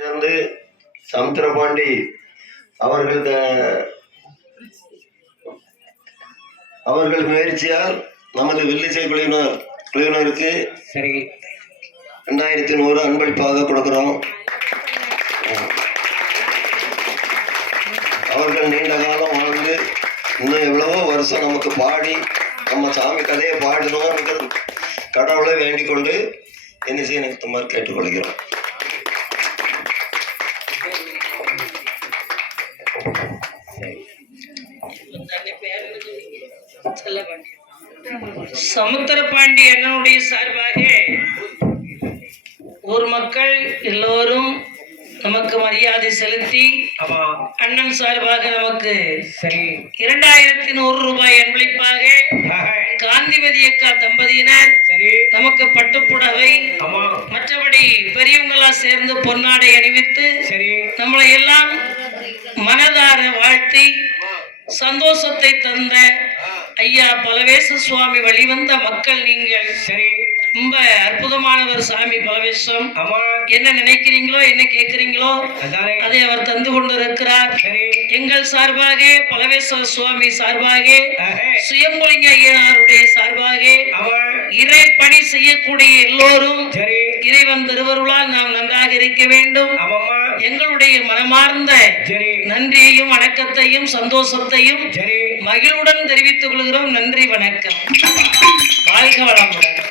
சேர்ந்து சமுத்திரபாண்டி அவர்கள் அவர்கள் முயற்சியால் நமது வில்லிசை குழுவினர் குழுவினருக்கு சரி. ரெண்டாயிரத்தி நூறு அன்பளிப்பாக கொடுக்கிறோம். அவர்கள் நீண்ட காலம் வாழ்ந்து இன்னும் எவ்வளவோ வருஷம் நமக்கு பாடி நம்ம சாமி கதையை பாடணும்ங்கிறது கடவுளை வேண்டிக் கொண்டு என்ன செய்ய நிறுத்துமாறு கேட்டுக்கொள்கிறோம். சமுத்திரபாண்டி அண்ணனுடைய சார்பாக ஊர் மக்கள் எல்லோரும் நமக்கு மரியாதை செலுத்தி அண்ணன் சார்பாக நமக்கு இரண்டாயிரத்தி நூறு ரூபாய் அன்பளிப்பாக. காந்திமதி அக்கா தம்பதியினர் நமக்கு பட்டுப்புடவை மற்றபடி பெரியவங்களா சேர்ந்து பொன்னாடை அணிவித்து நம்மளை எல்லாம் வாழ்த்தி சந்தோஷத்தை தந்த ஐயா பலவேச சுவாமி வழிவந்த மக்கள் நீங்கள். சரி. ரொம்ப அற்புதமானவர் சாமி பலவேசம். என்ன நினைக்கிறீங்களோ என்ன கேட்கிறீங்களோ அதானே. அதை அவர் தந்து கொண்டிருக்கிறார். சரி. எங்கள் சார்பாக பலவேஸ்வர சுவாமி சார்பாக. சுயம்புலிங்க ஐயனாருடைய சார்பாக இறை பணி செய்யக்கூடிய எல்லோரும் இறைவன் திருவருளால் நாம் நன்றாக இருக்க வேண்டும். எங்களுடைய மனமார்ந்த நன்றியையும் வணக்கத்தையும் சந்தோஷத்தையும் மகிழ்வுடன் தெரிவித்துக் கொள்கிறோம். நன்றி வணக்கம். வாழ்க வளமுடன்.